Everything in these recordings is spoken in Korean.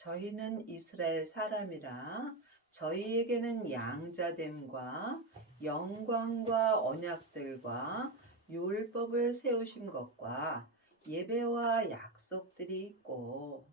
저희는 이스라엘 사람이라 저희에게는 양자됨과 영광과 언약들과 율법을 세우신 것과 예배와 약속들이 있고,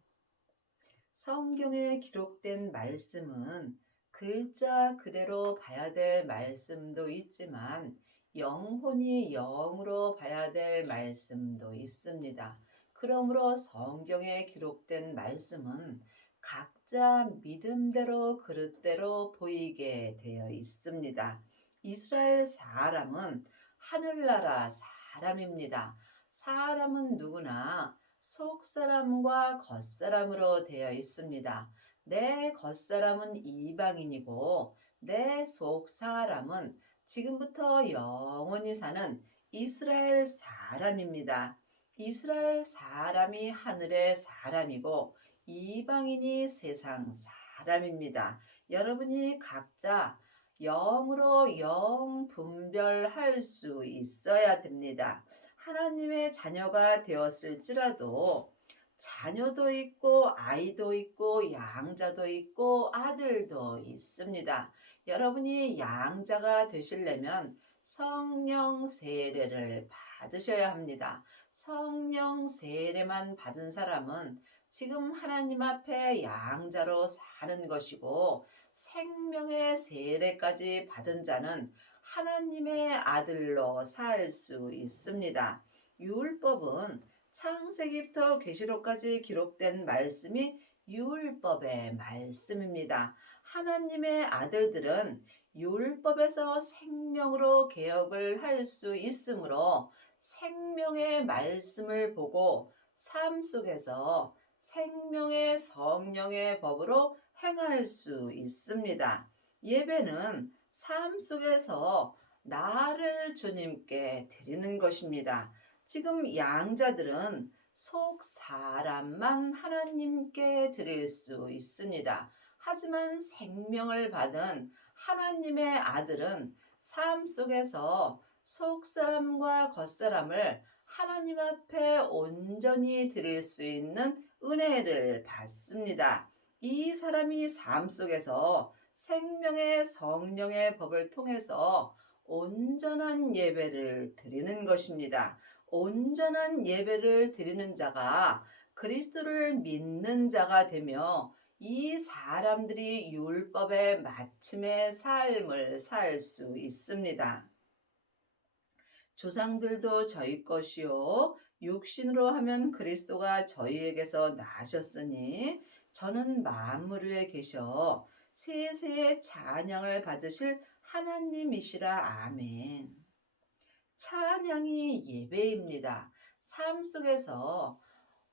성경에 기록된 말씀은 글자 그대로 봐야 될 말씀도 있지만 영혼이 영으로 봐야 될 말씀도 있습니다. 그러므로 성경에 기록된 말씀은 각자 믿음대로 그릇대로 보이게 되어 있습니다. 이스라엘 사람은 하늘나라 사람입니다. 사람은 누구나 속사람과 겉사람으로 되어 있습니다. 내 겉사람은 이방인이고 내 속사람은 지금부터 영원히 사는 이스라엘 사람입니다. 이스라엘 사람이 하늘의 사람이고 이방인이 세상 사람입니다. 여러분이 각자 영으로 영 분별할 수 있어야 됩니다. 하나님의 자녀가 되었을지라도 자녀도 있고 아이도 있고 양자도 있고 아들도 있습니다. 여러분이 양자가 되시려면 성령 세례를 받으셔야 합니다. 성령 세례만 받은 사람은 지금 하나님 앞에 양자로 사는 것이고, 생명의 세례까지 받은 자는 하나님의 아들로 살 수 있습니다. 율법은 창세기부터 계시록까지 기록된 말씀이 율법의 말씀입니다. 하나님의 아들들은 율법에서 생명으로 개혁을 할 수 있으므로 생명의 말씀을 보고 삶 속에서 생명의 성령의 법으로 행할 수 있습니다. 예배는 삶 속에서 나를 주님께 드리는 것입니다. 지금 양자들은 속 사람만 하나님께 드릴 수 있습니다. 하지만 생명을 받은 하나님의 아들은 삶 속에서 속 사람과 겉 사람을 하나님 앞에 온전히 드릴 수 있는 은혜를 받습니다. 이 사람이 삶 속에서 생명의 성령의 법을 통해서 온전한 예배를 드리는 것입니다. 온전한 예배를 드리는 자가 그리스도를 믿는 자가 되며 이 사람들이 율법의 마침의 삶을 살 수 있습니다. 조상들도 저희 것이요 육신으로 하면 그리스도가 저희에게서 나셨으니 저는 만물 위에 계셔 세세의 찬양을 받으실 하나님이시라. 아멘. 찬양이 예배입니다. 삶 속에서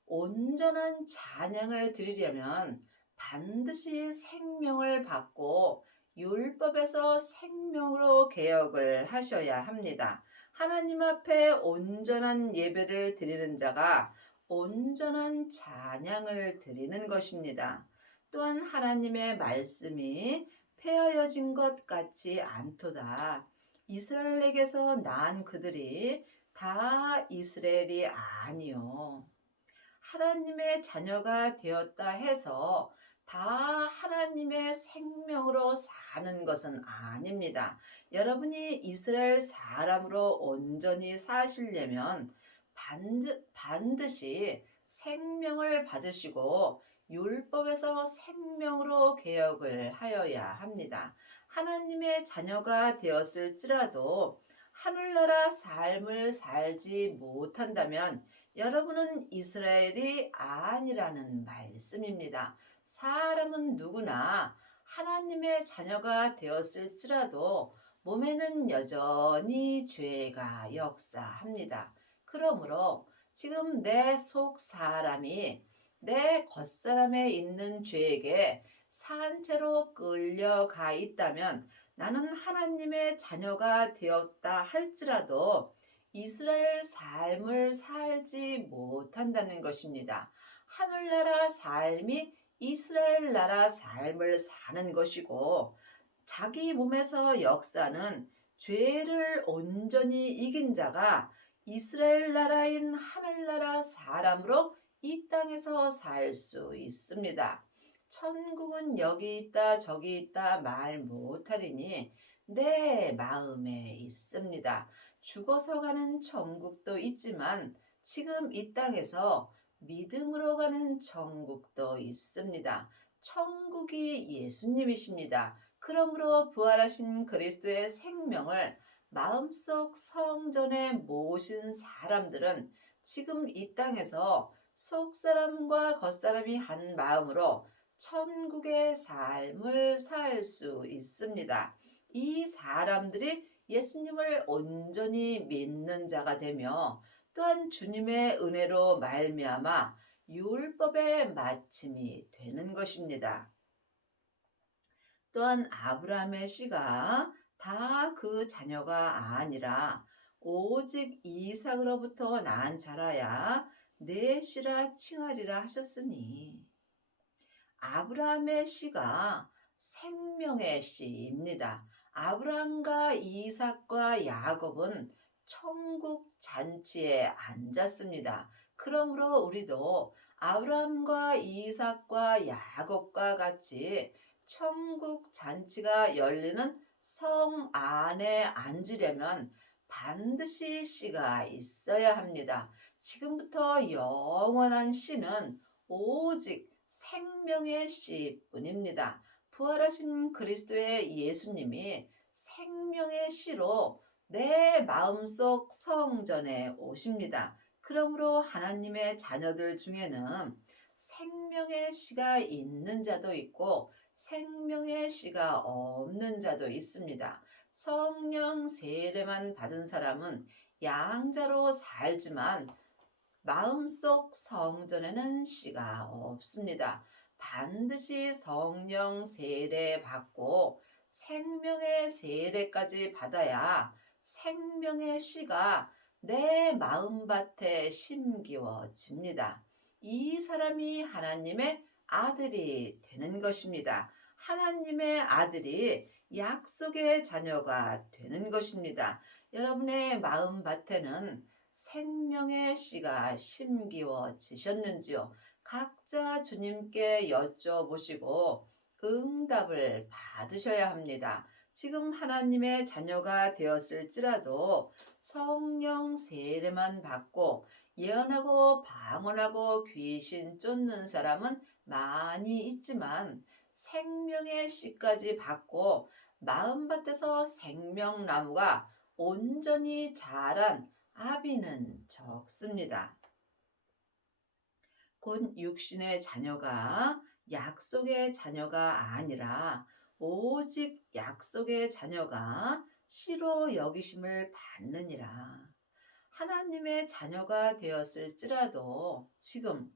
온전한 찬양을 드리려면 반드시 생명을 받고 율법에서 생명으로 개혁을 하셔야 합니다. 하나님 앞에 온전한 예배를 드리는 자가 온전한 찬양을 드리는 것입니다. 또한 하나님의 말씀이 폐하여진 것 같지 않도다. 이스라엘에게서 난 그들이 다 이스라엘이 아니요. 하나님의 자녀가 되었다 해서 다 하나님의 생명으로 사는 것은 아닙니다. 여러분이 이스라엘 사람으로 온전히 사시려면 반드시 생명을 받으시고 율법에서 생명으로 개혁을 하여야 합니다. 하나님의 자녀가 되었을지라도 하늘나라 삶을 살지 못한다면 여러분은 이스라엘이 아니라는 말씀입니다. 사람은 누구나 하나님의 자녀가 되었을지라도 몸에는 여전히 죄가 역사합니다. 그러므로 지금 내 속 사람이 내 겉사람에 있는 죄에게 산채로 끌려가 있다면 나는 하나님의 자녀가 되었다 할지라도 이스라엘 삶을 살지 못한다는 것입니다. 하늘나라 삶이 이스라엘 나라 삶을 사는 것이고, 자기 몸에서 역사는 죄를 온전히 이긴 자가 이스라엘 나라인 하늘나라 사람으로 이 땅에서 살 수 있습니다. 천국은 여기 있다 저기 있다 말 못하리니 내 마음에 있습니다. 죽어서 가는 천국도 있지만 지금 이 땅에서 믿음으로 가는 천국도 있습니다. 천국이 예수님이십니다. 그러므로 부활하신 그리스도의 생명을 마음속 성전에 모신 사람들은 지금 이 땅에서 속사람과 겉사람이 한 마음으로 천국의 삶을 살 수 있습니다. 이 사람들이 예수님을 온전히 믿는 자가 되며 또한 주님의 은혜로 말미암아 율법의 마침이 되는 것입니다. 또한 아브라함의 씨가 다 그 자녀가 아니라 오직 이삭으로부터 난 자라야 내 씨라 칭하리라 하셨으니 아브라함의 씨가 생명의 씨입니다. 아브라함과 이삭과 야곱은 천국 잔치에 앉았습니다. 그러므로 우리도 아브라함과 이삭과 야곱과 같이 천국 잔치가 열리는 성 안에 앉으려면 반드시 씨가 있어야 합니다. 지금부터 영원한 씨는 오직 생명의 씨뿐입니다. 부활하신 그리스도의 예수님이 생명의 씨로 내 마음속 성전에 오십니다. 그러므로 하나님의 자녀들 중에는 생명의 씨가 있는 자도 있고 생명의 씨가 없는 자도 있습니다. 성령 세례만 받은 사람은 양자로 살지만 마음속 성전에는 씨가 없습니다. 반드시 성령 세례 받고 생명의 세례까지 받아야 생명의 씨가 내 마음밭에 심기워집니다. 이 사람이 하나님의 아들이 되는 것입니다. 하나님의 아들이 약속의 자녀가 되는 것입니다. 여러분의 마음밭에는 생명의 씨가 심기워지셨는지요? 각자 주님께 여쭤보시고 응답을 받으셔야 합니다. 지금 하나님의 자녀가 되었을지라도 성령 세례만 받고 예언하고 방언하고 귀신 쫓는 사람은 많이 있지만 생명의 씨까지 받고 마음밭에서 생명나무가 온전히 자란 아비는 적습니다. 곧 육신의 자녀가 약속의 자녀가 아니라 오직 약속의 자녀가 씨로 여기심을 받느니라. 하나님의 자녀가 되었을지라도 지금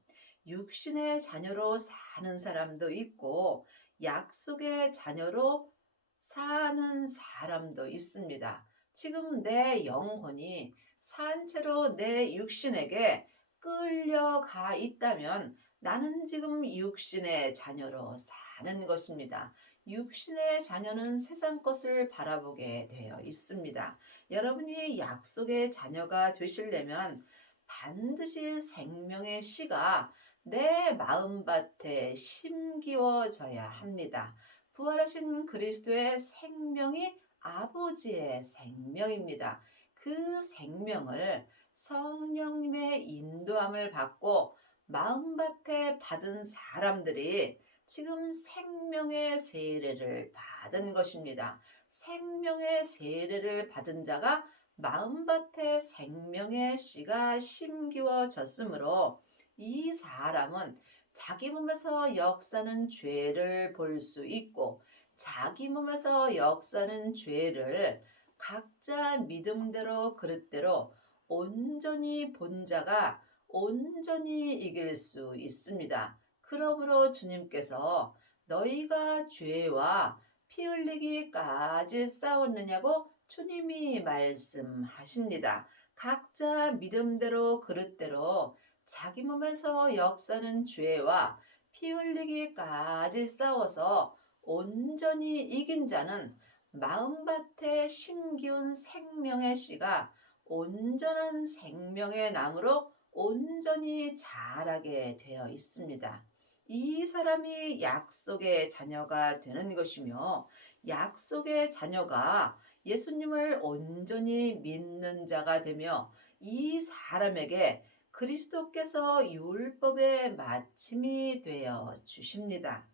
육신의 자녀로 사는 사람도 있고 약속의 자녀로 사는 사람도 있습니다. 지금 내 영혼이 산채로 내 육신에게 끌려가 있다면 나는 지금 육신의 자녀로 사는 것입니다. 육신의 자녀는 세상 것을 바라보게 되어 있습니다. 여러분이 약속의 자녀가 되시려면 반드시 생명의 씨가 내 마음밭에 심기워져야 합니다. 부활하신 그리스도의 생명이 아버지의 생명입니다. 그 생명을 성령님의 인도함을 받고 마음밭에 받은 사람들이 지금 생명의 세례를 받은 것입니다. 생명의 세례를 받은 자가 마음밭에 생명의 씨가 심기워졌으므로 이 사람은 자기 몸에서 역사는 죄를 볼 수 있고 자기 몸에서 역사는 죄를 각자 믿음대로 그릇대로 온전히 본 자가 온전히 이길 수 있습니다. 그러므로 주님께서 너희가 죄와 피 흘리기까지 싸웠느냐고 주님이 말씀하십니다. 각자 믿음대로 그릇대로 자기 몸에서 역사는 죄와 피 흘리기까지 싸워서 온전히 이긴 자는 마음밭에 심기운 생명의 씨가 온전한 생명의 나무로 온전히 자라게 되어 있습니다. 이 사람이 약속의 자녀가 되는 것이며 약속의 자녀가 예수님을 온전히 믿는 자가 되며 이 사람에게 그리스도께서 율법의 마침이 되어 주십니다.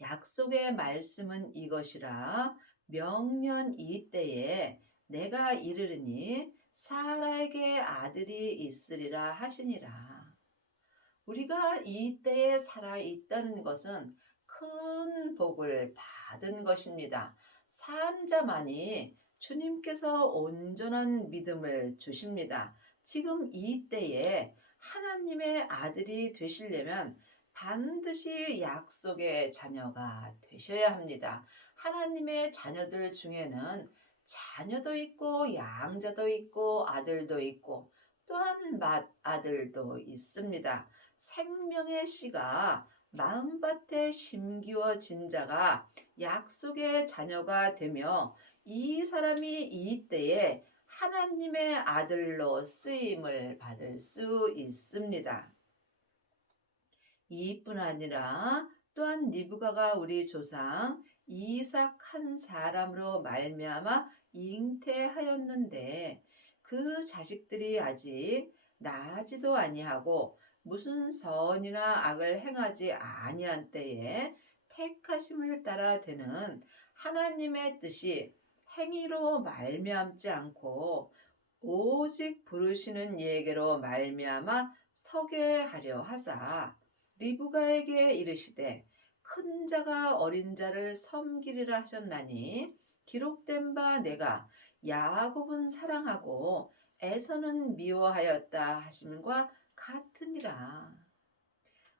약속의 말씀은 이것이라 명년 이때에 내가 이르르니 사라에게 아들이 있으리라 하시니라. 우리가 이때에 살아 있다는 것은 큰 복을 받은 것입니다. 산 자만이 주님께서 온전한 믿음을 주십니다. 지금 이때에 하나님의 아들이 되시려면 반드시 약속의 자녀가 되셔야 합니다. 하나님의 자녀들 중에는 자녀도 있고 양자도 있고 아들도 있고 또한 맏아들도 있습니다. 생명의 씨가 마음밭에 심기워진 자가 약속의 자녀가 되며 이 사람이 이때에 하나님의 아들로 쓰임을 받을 수 있습니다. 이뿐 아니라 또한 리브가가 우리 조상 이삭 한 사람으로 말미암아 잉태하였는데 그 자식들이 아직 나지도 아니하고 무슨 선이나 악을 행하지 아니한 때에 택하심을 따라 되는 하나님의 뜻이 행위로 말미암지 않고 오직 부르시는 예계로 말미암아 서게 하려 하사 리브가에게 이르시되 큰 자가 어린 자를 섬기리라 하셨나니 기록된 바 내가 야곱은 사랑하고 에서는 미워하였다 하심과 같으니라.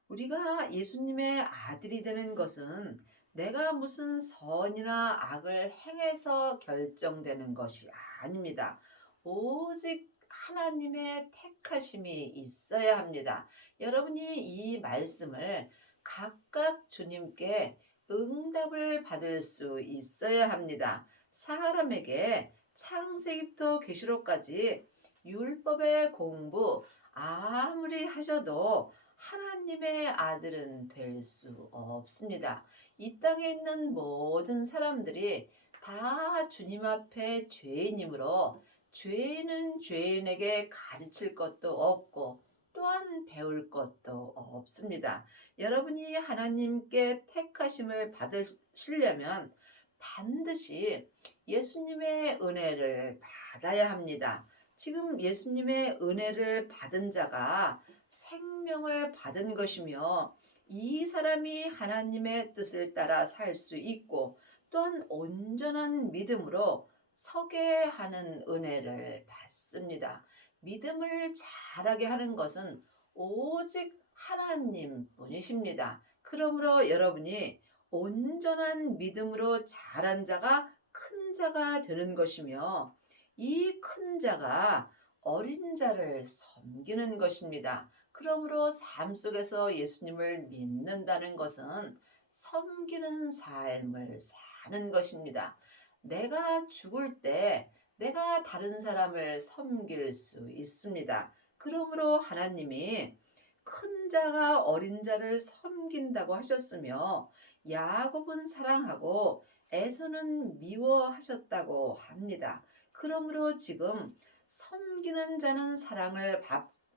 우리가 예수님의 아들이 되는 것은 내가 무슨 선이나 악을 행해서 결정되는 것이 아닙니다. 오직 하나님의 택하심이 있어야 합니다. 여러분이 이 말씀을 각각 주님께 응답을 받을 수 있어야 합니다. 사람에게 창세기부터 계시록까지 율법의 공부 아무리 하셔도 하나님의 아들은 될 수 없습니다. 이 땅에 있는 모든 사람들이 다 주님 앞에 죄인이므로 죄인은 죄인에게 가르칠 것도 없고 또한 배울 것도 없습니다. 여러분이 하나님께 택하심을 받으시려면 반드시 예수님의 은혜를 받아야 합니다. 지금 예수님의 은혜를 받은 자가 생명을 받은 것이며 이 사람이 하나님의 뜻을 따라 살 수 있고 또한 온전한 믿음으로 서게 하는 은혜를 받습니다. 믿음을 잘하게 하는 것은 오직 하나님 뿐이십니다. 그러므로 여러분이 온전한 믿음으로 자란 자가 큰 자가 되는 것이며 이 큰 자가 어린 자를 섬기는 것입니다. 그러므로 삶 속에서 예수님을 믿는다는 것은 섬기는 삶을 사는 것입니다. 내가 죽을 때 내가 다른 사람을 섬길 수 있습니다. 그러므로 하나님이 큰 자가 어린 자를 섬긴다고 하셨으며 야곱은 사랑하고 에서는 미워하셨다고 합니다. 그러므로 지금 섬기는 자는 사랑을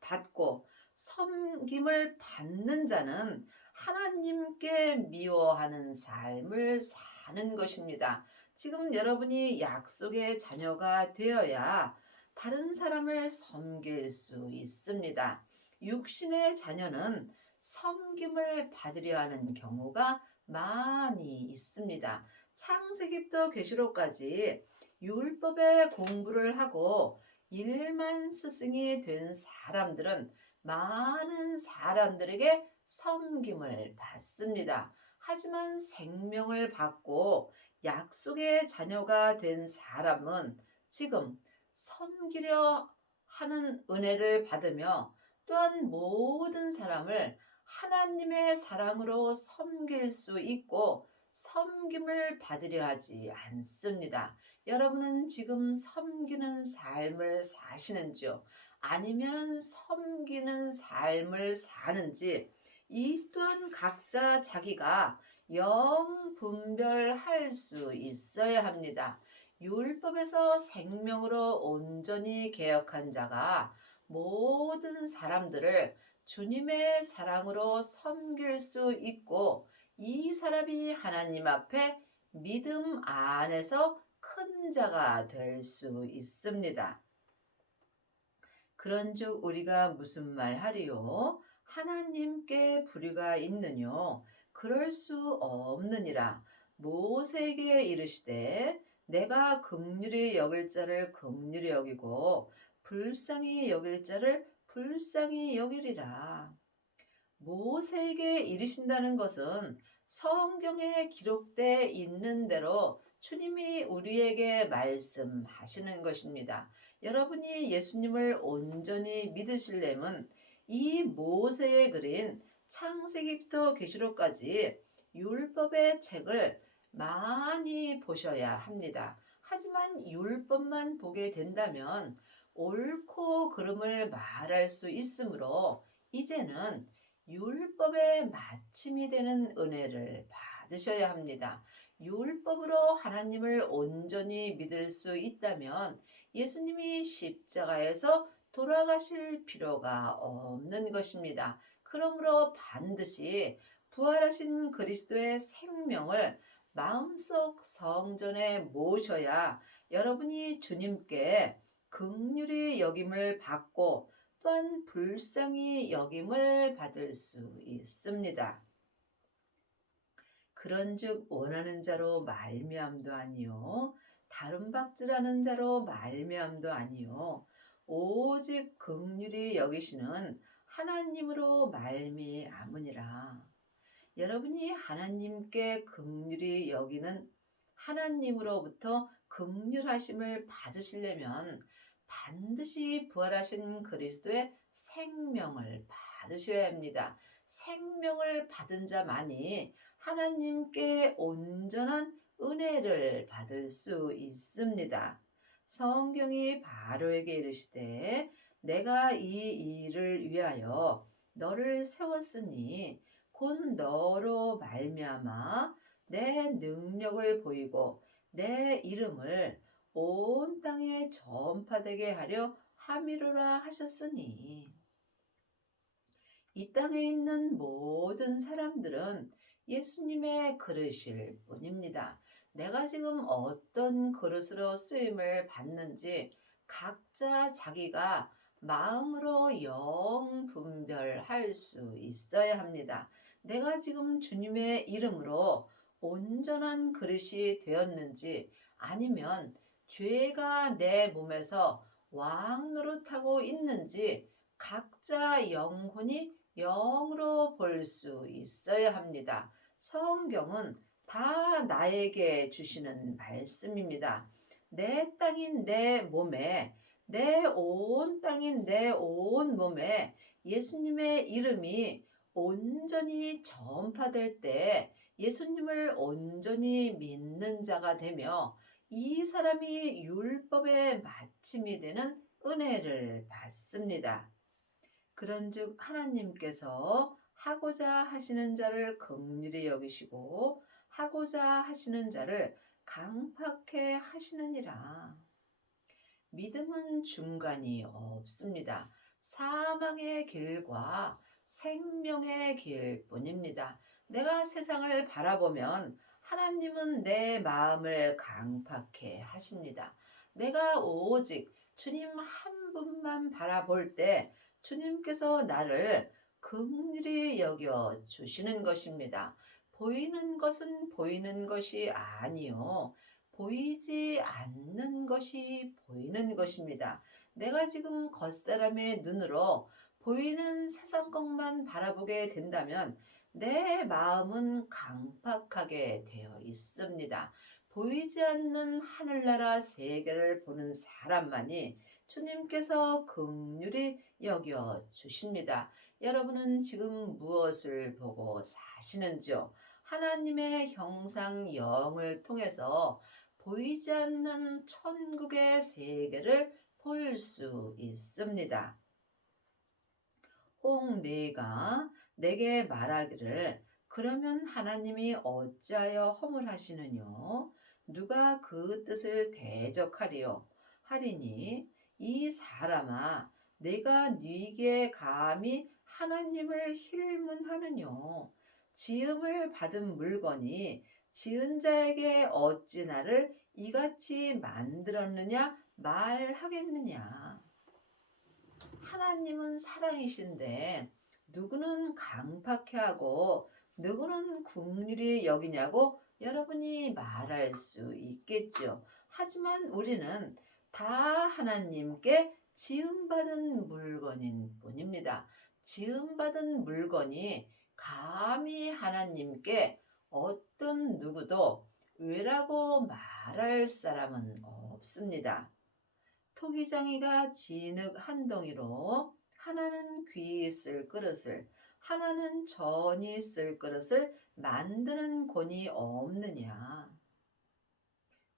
받고 섬김을 받는 자는 하나님께 미워하는 삶을 사는 것입니다. 지금 여러분이 약속의 자녀가 되어야 다른 사람을 섬길 수 있습니다. 육신의 자녀는 섬김을 받으려 하는 경우가 많이 있습니다. 창세기부터 계시록까지 율법의 공부를 하고 일만 스승이 된 사람들은 많은 사람들에게 섬김을 받습니다. 하지만 생명을 받고 약속의 자녀가 된 사람은 지금 섬기려 하는 은혜를 받으며 또한 모든 사람을 하나님의 사랑으로 섬길 수 있고 섬김을 받으려 하지 않습니다. 여러분은 지금 섬기는 삶을 사시는지요? 아니면 섬기는 삶을 사는지 이 또한 각자 자기가 영 분별할 수 있어야 합니다. 율법에서 생명으로 온전히 개혁한 자가 모든 사람들을 주님의 사랑으로 섬길 수 있고 이 사람이 하나님 앞에 믿음 안에서 큰 자가 될 수 있습니다. 그런즉 우리가 무슨 말하리요? 하나님께 불의가 있느뇨? 그럴 수 없느니라. 모세에게 이르시되 내가 긍휼히 여길 자를 긍휼히 여기고 불쌍히 여길 자를 불쌍히 여기리라. 모세에게 이르신다는 것은 성경에 기록되어 있는 대로 주님이 우리에게 말씀하시는 것입니다. 여러분이 예수님을 온전히 믿으시려면 이 모세에 그린 창세기부터 계시록까지 율법의 책을 많이 보셔야 합니다. 하지만 율법만 보게 된다면 옳고 그름을 말할 수 있으므로 이제는 율법의 마침이 되는 은혜를 받으셔야 합니다. 율법으로 하나님을 온전히 믿을 수 있다면 예수님이 십자가에서 돌아가실 필요가 없는 것입니다. 그러므로 반드시 부활하신 그리스도의 생명을 마음속 성전에 모셔야 여러분이 주님께 긍휼히 여김을 받고 또한 불쌍히 여김을 받을 수 있습니다. 그런즉 원하는 자로 말미암도 아니요 다른 박질하는 자로 말미암도 아니요 오직 긍휼히 여기시는 하나님으로 말미암으니라. 여러분이 하나님께 긍휼히 여기는 하나님으로부터 긍휼하심을 받으시려면 반드시 부활하신 그리스도의 생명을 받으셔야 합니다. 생명을 받은 자만이 하나님께 온전한 은혜를 받을 수 있습니다. 성경이 바로에게 이르시되 내가 이 일을 위하여 너를 세웠으니 곧 너로 말미암아 내 능력을 보이고 내 이름을 온 땅에 전파되게 하려 함이로라 하셨으니 이 땅에 있는 모든 사람들은 예수님의 그릇일 뿐입니다. 내가 지금 어떤 그릇으로 쓰임을 받는지 각자 자기가 마음으로 영 분별할 수 있어야 합니다. 내가 지금 주님의 이름으로 온전한 그릇이 되었는지 아니면 죄가 내 몸에서 왕 노릇하고 있는지 각자 영혼이 영으로 볼 수 있어야 합니다. 성경은 다 나에게 주시는 말씀입니다. 내 땅인 내 몸에, 내 온 땅인 내 온 몸에 예수님의 이름이 온전히 전파될 때 예수님을 온전히 믿는 자가 되며 이 사람이 율법의 마침이 되는 은혜를 받습니다. 그런즉 하나님께서 하고자 하시는 자를 긍휼히 여기시고 하고자 하시는 자를 강팍해 하시느니라. 믿음은 중간이 없습니다. 사망의 길과 생명의 길뿐입니다. 내가 세상을 바라보면 하나님은 내 마음을 강팍해 하십니다. 내가 오직 주님 한 분만 바라볼 때 주님께서 나를 긍휼히 여겨 주시는 것입니다. 보이는 것은 보이는 것이 아니요. 보이지 않는 것이 보이는 것입니다. 내가 지금 겉사람의 눈으로 보이는 세상 것만 바라보게 된다면 내 마음은 강팍하게 되어 있습니다. 보이지 않는 하늘나라 세계를 보는 사람만이 주님께서 긍휼히 여겨 주십니다. 여러분은 지금 무엇을 보고 사시는지요? 하나님의 형상 영을 통해서 보이지 않는 천국의 세계를 볼 수 있습니다. 홍 네가 내게 말하기를 그러면 하나님이 어찌하여 허물하시느뇨? 누가 그 뜻을 대적하리요? 하리니 이 사람아 내가 네게 감히 하나님을 힐문하느뇨? 지음을 받은 물건이 지은 자에게 어찌 나를 이같이 만들었느냐 말하겠느냐? 하나님은 사랑이신데 누구는 강팍해 하고 누구는 긍휼히 여기냐고 여러분이 말할 수 있겠죠. 하지만 우리는 다 하나님께 지음받은 물건인 뿐입니다. 지음받은 물건이 감히 하나님께 어떤 누구도 왜라고 말할 사람은 없습니다. 토기장이가 진흙 한 덩이로 하나는 귀 쓸 그릇을 하나는 전이 쓸 그릇을 만드는 권이 없느냐.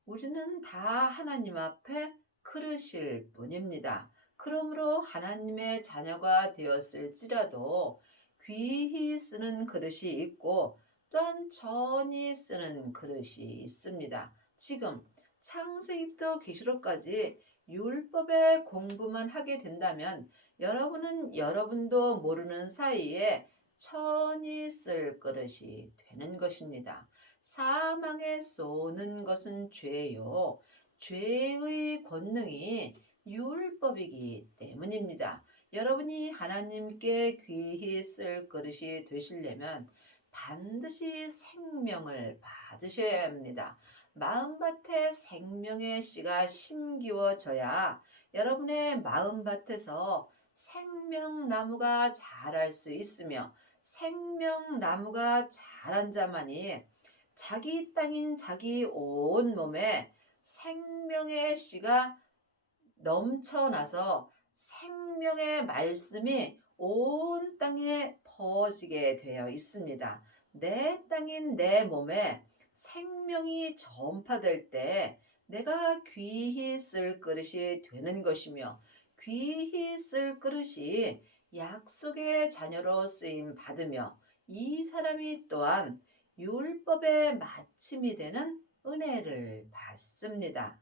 우리는 다 하나님 앞에 그릇일 뿐입니다. 그러므로 하나님의 자녀가 되었을지라도 귀히 쓰는 그릇이 있고 또한 전이 쓰는 그릇이 있습니다. 지금 창세기부터 계시록까지 율법의 공부만 하게 된다면 여러분은 여러분도 모르는 사이에 천이 쓸 그릇이 되는 것입니다. 사망에 쏘는 것은 죄요. 죄의 권능이 율법이기 때문입니다. 여러분이 하나님께 귀히 쓸 그릇이 되시려면 반드시 생명을 받으셔야 합니다. 마음밭에 생명의 씨가 심기워져야 여러분의 마음밭에서 생명나무가 자랄 수 있으며 생명나무가 자란 자만이 자기 땅인 자기 온 몸에 생명의 씨가 넘쳐나서 생명의 말씀이 온 땅에 퍼지게 되어 있습니다. 내 땅인 내 몸에 생명이 전파될 때 내가 귀히 쓸 그릇이 되는 것이며 귀히 쓸 그릇이 약속의 자녀로 쓰임 받으며 이 사람이 또한 율법의 마침이 되는 은혜를 받습니다.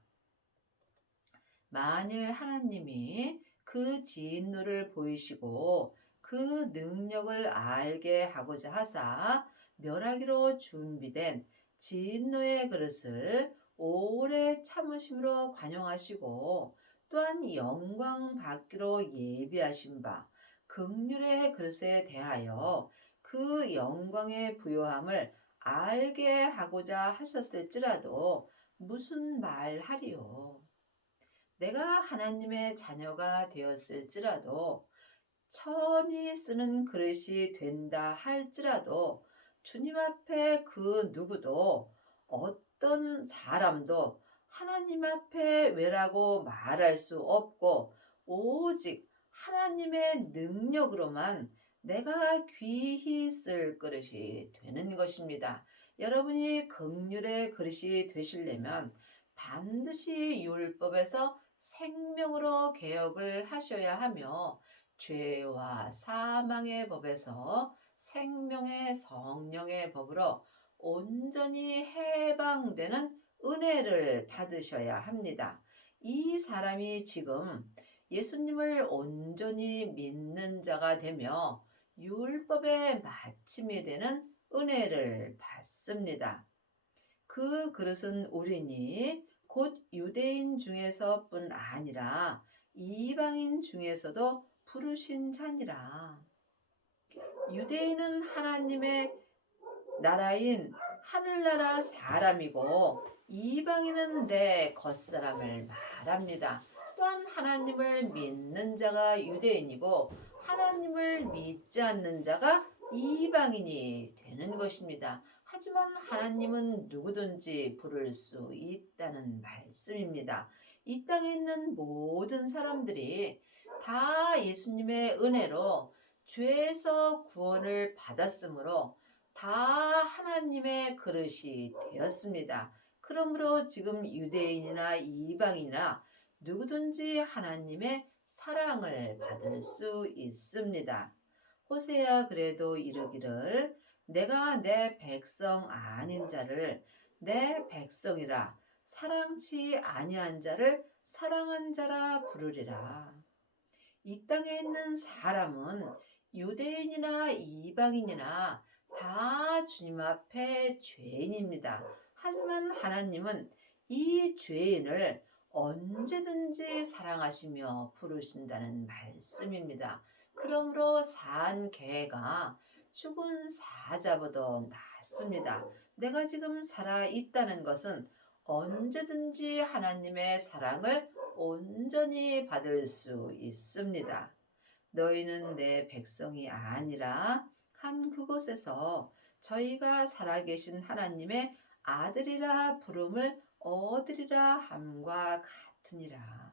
만일 하나님이 그 진노를 보이시고 그 능력을 알게 하고자 하사 멸하기로 준비된 진노의 그릇을 오래 참으심으로 관용하시고 또한 영광 받기로 예비하신 바 긍휼의 그릇에 대하여 그 영광의 부요함을 알게 하고자 하셨을지라도 무슨 말하리요? 내가 하나님의 자녀가 되었을지라도 천이 쓰는 그릇이 된다 할지라도 주님 앞에 그 누구도 어떤 사람도 하나님 앞에 왜라고 말할 수 없고 오직 하나님의 능력으로만 내가 귀히 쓸 그릇이 되는 것입니다. 여러분이 긍휼의 그릇이 되시려면 반드시 율법에서 생명으로 개혁을 하셔야 하며 죄와 사망의 법에서 생명의 성령의 법으로 온전히 해방되는 은혜를 받으셔야 합니다. 이 사람이 지금 예수님을 온전히 믿는 자가 되며 율법의 마침이 되는 은혜를 받습니다. 그 그릇은 우리니 곧 유대인 중에서뿐 아니라 이방인 중에서도 부르신 자니라. 유대인은 하나님의 나라인 하늘나라 사람이고 이방인은 내 겉사람을 말합니다. 또한 하나님을 믿는 자가 유대인이고 하나님을 믿지 않는 자가 이방인이 되는 것입니다. 하지만 하나님은 누구든지 부를 수 있다는 말씀입니다. 이 땅에 있는 모든 사람들이 다 예수님의 은혜로 죄에서 구원을 받았으므로 다 하나님의 그릇이 되었습니다. 그러므로 지금 유대인이나 이방이나 누구든지 하나님의 사랑을 받을 수 있습니다. 호세야 그래도 이르기를 내가 내 백성 아닌 자를 내 백성이라 사랑치 아니한 자를 사랑한 자라 부르리라. 이 땅에 있는 사람은 유대인이나 이방인이나 다 주님 앞에 죄인입니다. 하지만 하나님은 이 죄인을 언제든지 사랑하시며 부르신다는 말씀입니다. 그러므로 산 개가 죽은 사자보다 낫습니다. 내가 지금 살아 있다는 것은 언제든지 하나님의 사랑을 온전히 받을 수 있습니다. 너희는 내 백성이 아니라 한 그곳에서 저희가 살아계신 하나님의 아들이라 부름을 얻으리라 함과 같으니라.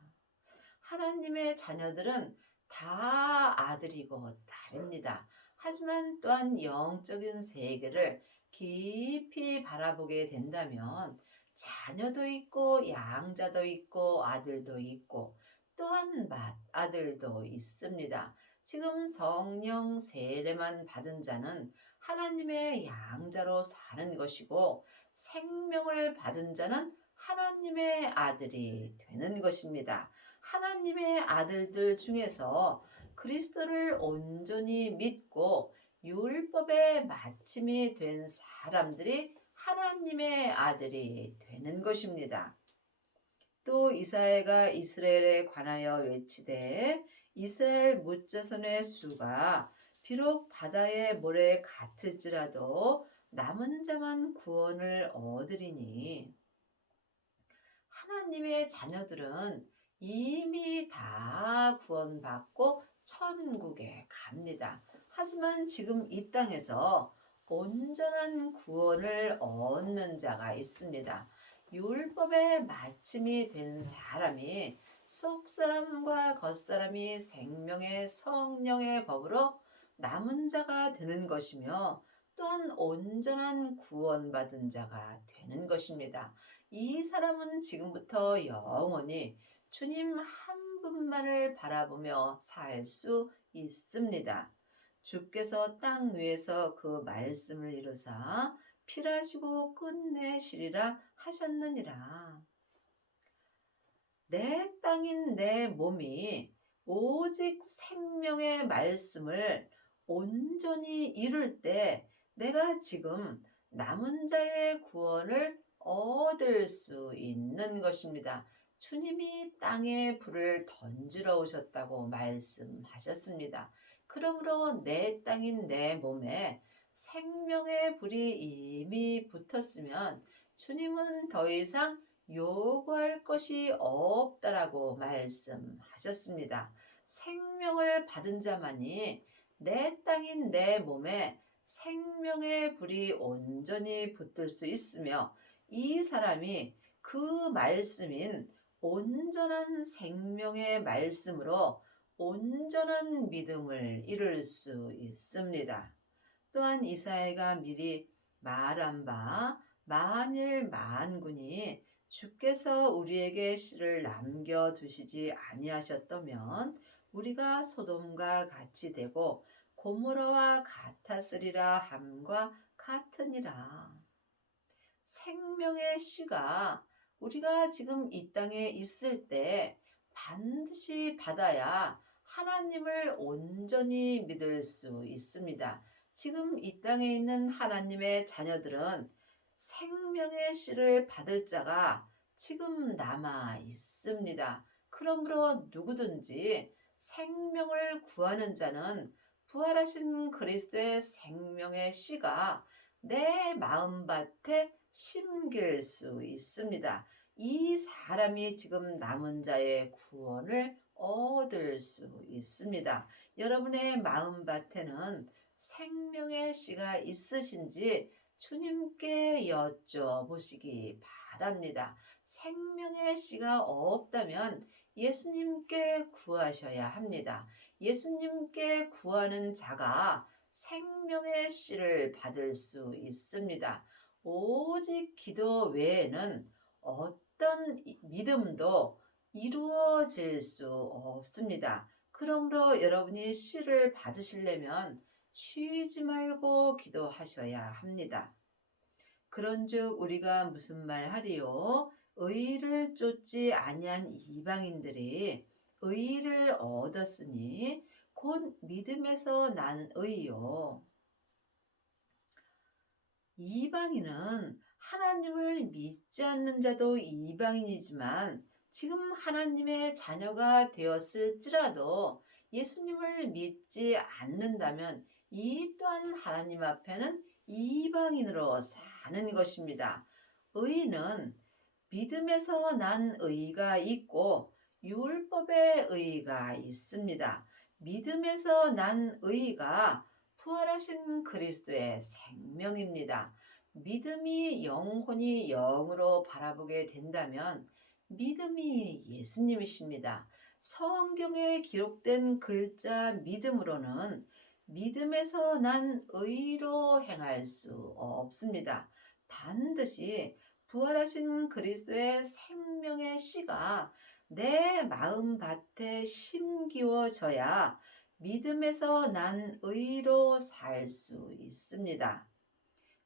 하나님의 자녀들은 다 아들이고 딸입니다. 하지만 또한 영적인 세계를 깊이 바라보게 된다면 자녀도 있고 양자도 있고 아들도 있고 또한 맏아들도 있습니다. 지금 성령 세례만 받은 자는 하나님의 양자로 사는 것이고 생명을 받은 자는 하나님의 아들이 되는 것입니다. 하나님의 아들들 중에서 그리스도를 온전히 믿고 율법의 마침이 된 사람들이 하나님의 아들이 되는 것입니다. 또 이사야가 이스라엘에 관하여 외치되 이스라엘 무자손의 수가 비록 바다의 모래 같을지라도 남은 자만 구원을 얻으리니 하나님의 자녀들은 이미 다 구원받고 천국에 갑니다. 하지만 지금 이 땅에서 온전한 구원을 얻는 자가 있습니다. 율법의 마침이 된 사람이 속사람과 겉사람이 생명의 성령의 법으로 남은 자가 되는 것이며 또한 온전한 구원받은 자가 되는 것입니다. 이 사람은 지금부터 영원히 주님 한 분만을 바라보며 살 수 있습니다. 주께서 땅 위에서 그 말씀을 이루사 필하시고 끝내시리라 하셨느니라. 내 땅인 내 몸이 오직 생명의 말씀을 온전히 이룰 때 내가 지금 남은 자의 구원을 얻을 수 있는 것입니다. 주님이 땅에 불을 던지러 오셨다고 말씀하셨습니다. 그러므로 내 땅인 내 몸에 생명의 불이 이미 붙었으면 주님은 더 이상 요구할 것이 없다라고 말씀하셨습니다. 생명을 받은 자만이 내 땅인 내 몸에 생명의 불이 온전히 붙을 수 있으며 이 사람이 그 말씀인 온전한 생명의 말씀으로 온전한 믿음을 이룰 수 있습니다. 또한 이사야가 미리 말한 바 만일 만군이 주께서 우리에게 씨를 남겨두시지 아니하셨다면 우리가 소돔과 같이 되고 고모라와 같았으리라 함과 같으니라. 생명의 씨가 우리가 지금 이 땅에 있을 때 반드시 받아야 하나님을 온전히 믿을 수 있습니다. 지금 이 땅에 있는 하나님의 자녀들은 생명의 씨를 받을 자가 지금 남아 있습니다. 그러므로 누구든지 생명을 구하는 자는 부활하신 그리스도의 생명의 씨가 내 마음밭에 심길 수 있습니다. 이 사람이 지금 남은 자의 구원을 얻을 수 있습니다. 여러분의 마음밭에는 생명의 씨가 있으신지 주님께 여쭤보시기 바랍니다. 생명의 씨가 없다면 예수님께 구하셔야 합니다. 예수님께 구하는 자가 생명의 씨를 받을 수 있습니다. 오직 기도 외에는 어떤 믿음도 이루어질 수 없습니다. 그러므로 여러분이 씨를 받으시려면 쉬지 말고 기도하셔야 합니다. 그런즉 우리가 무슨 말하리요? 의를 쫓지 아니한 이방인들이 의를 얻었으니 곧 믿음에서 난 의요. 이방인은 하나님을 믿지 않는 자도 이방인이지만 지금 하나님의 자녀가 되었을지라도 예수님을 믿지 않는다면 이 또한 하나님 앞에는 이방인으로 사는 것입니다. 의는 믿음에서 난 의가 있고 율법의 의가 있습니다. 믿음에서 난 의가 부활하신 그리스도의 생명입니다. 믿음이 영혼이 영으로 바라보게 된다면 믿음이 예수님이십니다. 성경에 기록된 글자 믿음으로는 믿음에서 난 의로 행할 수 없습니다. 반드시 부활하신 그리스도의 생명의 씨가 내 마음밭에 심기워져야 믿음에서 난 의로 살 수 있습니다.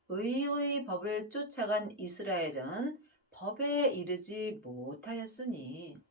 의의 법을 쫓아간 이스라엘은 법에 이르지 못하였으니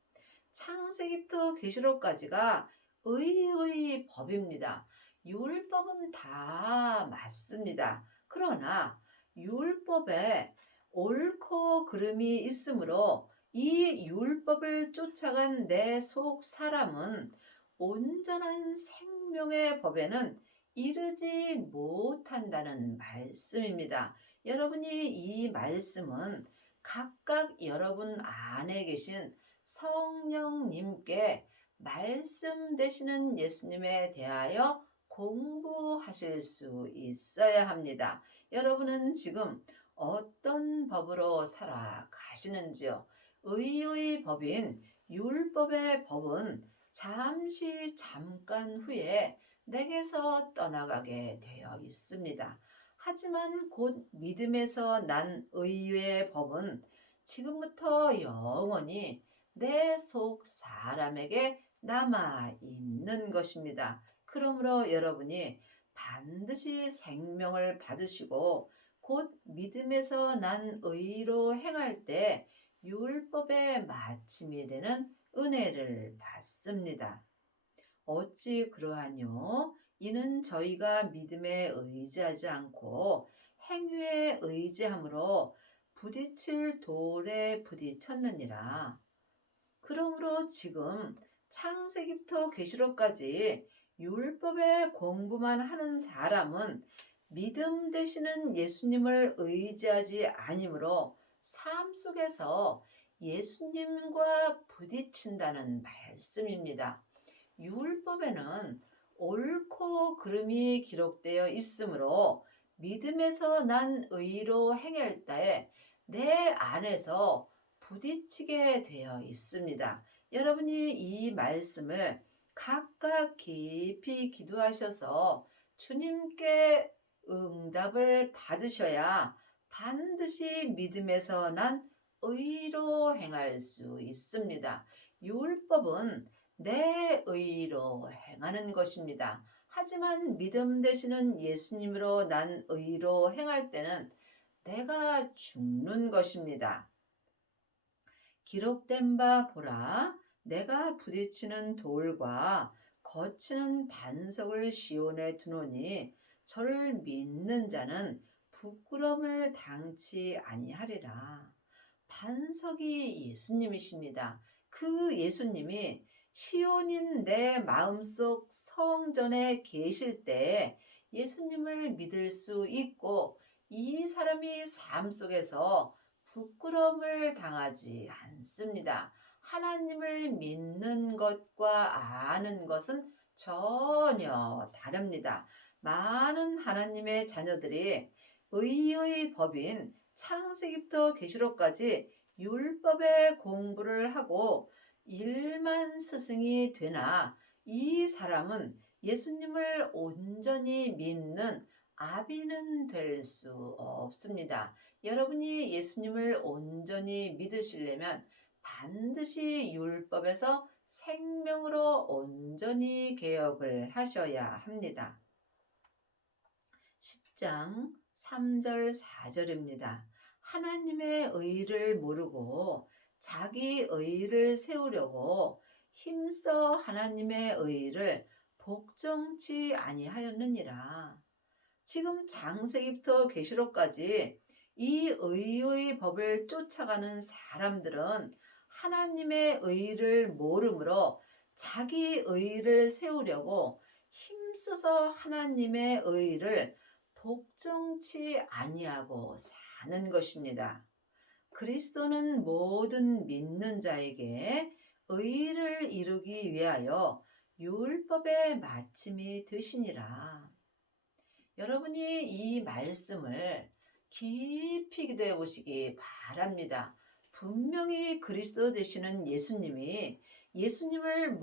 창세기부터 계시록까지가 의의 법입니다. 율법은 다 맞습니다. 그러나 율법에 옳고 그름이 있으므로 이 율법을 쫓아간 내 속 사람은 온전한 생명의 법에는 이르지 못한다는 말씀입니다. 여러분이 이 말씀은 각각 여러분 안에 계신 성령님께 말씀 되시는 예수님에 대하여 공부하실 수 있어야 합니다. 여러분은 지금 어떤 법으로 살아가시는지요? 의의 법인 율법의 법은 잠깐 후에 내게서 떠나가게 되어 있습니다. 하지만 곧 믿음에서 난 의의 법은 지금부터 영원히 내 속 사람에게 남아 있는 것입니다. 그러므로 여러분이 반드시 생명을 받으시고 곧 믿음에서 난 의로 행할 때 율법의 마침이 되는 은혜를 받습니다. 어찌 그러하뇨? 이는 저희가 믿음에 의지하지 않고 행위에 의지함으로 부딪힐 돌에 부딪혔느니라. 그러므로 지금 창세기부터 계시록까지 율법의 공부만 하는 사람은 믿음 되시는 예수님을 의지하지 아니므로 삶 속에서 예수님과 부딪힌다는 말씀입니다. 율법에는 옳고 그름이 기록되어 있으므로 믿음에서 난 의로 행할 때에 내 안에서 부딪히게 되어 있습니다. 여러분이 이 말씀을 각각 깊이 기도하셔서 주님께 응답을 받으셔야 반드시 믿음에서 난 의로 행할 수 있습니다. 율법은 내 의로 행하는 것입니다. 하지만 믿음 되시는 예수님으로 난 의로 행할 때는 내가 죽는 것입니다. 기록된 바 보라, 내가 부딪히는 돌과 거치는 반석을 시온에 두노니 저를 믿는 자는 부끄러움을 당치 아니하리라. 반석이 예수님이십니다. 그 예수님이 시온인 내 마음속 성전에 계실 때 예수님을 믿을 수 있고 이 사람이 삶 속에서 부끄러움을 당하지 않습니다. 하나님을 믿는 것과 아는 것은 전혀 다릅니다. 많은 하나님의 자녀들이 의의 법인 창세기부터 계시록까지 율법의 공부를 하고 일만 스승이 되나 이 사람은 예수님을 온전히 믿는 아비는 될 수 없습니다. 여러분이 예수님을 온전히 믿으시려면 반드시 율법에서 생명으로 온전히 개혁을 하셔야 합니다. 10장 3절 4절입니다. 하나님의 의를 모르고 자기 의를 세우려고 힘써 하나님의 의를 복종치 아니하였느니라. 지금 창세기부터 계시록까지 이 의의 법을 쫓아가는 사람들은 하나님의 의를 모르므로 자기 의를 세우려고 힘써서 하나님의 의를 복종치 아니하고 사는 것입니다. 그리스도는 모든 믿는 자에게 의를 이루기 위하여 율법의 마침이 되시니라. 여러분이 이 말씀을 깊이 기도해 보시기 바랍니다. 분명히 그리스도 되시는 예수님을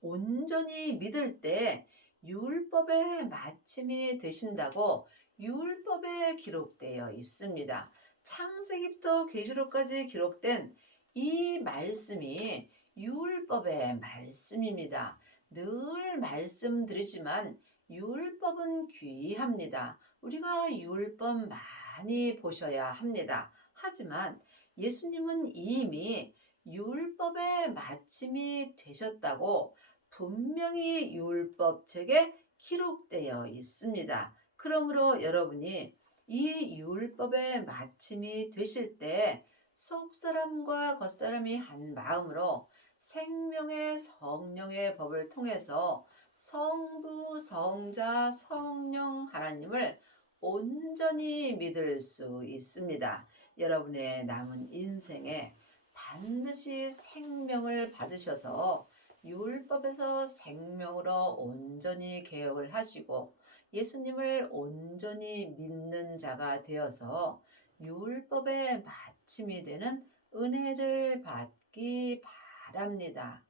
온전히 믿을 때 율법의 마침이 되신다고 율법에 기록되어 있습니다. 창세기부터 계시록까지 기록된 이 말씀이 율법의 말씀입니다. 늘 말씀드리지만 율법은 귀합니다. 우리가 율법 많이 보셔야 합니다. 하지만 예수님은 이미 율법의 마침이 되셨다고 분명히 율법책에 기록되어 있습니다. 그러므로 여러분이 이 율법의 마침이 되실 때 속사람과 겉사람이 한 마음으로 생명의 성령의 법을 통해서 성부, 성자, 성령 하나님을 온전히 믿을 수 있습니다. 여러분의 남은 인생에 반드시 생명을 받으셔서 율법에서 생명으로 온전히 개혁을 하시고 예수님을 온전히 믿는 자가 되어서 율법의 마침이 되는 은혜를 받기 바랍니다.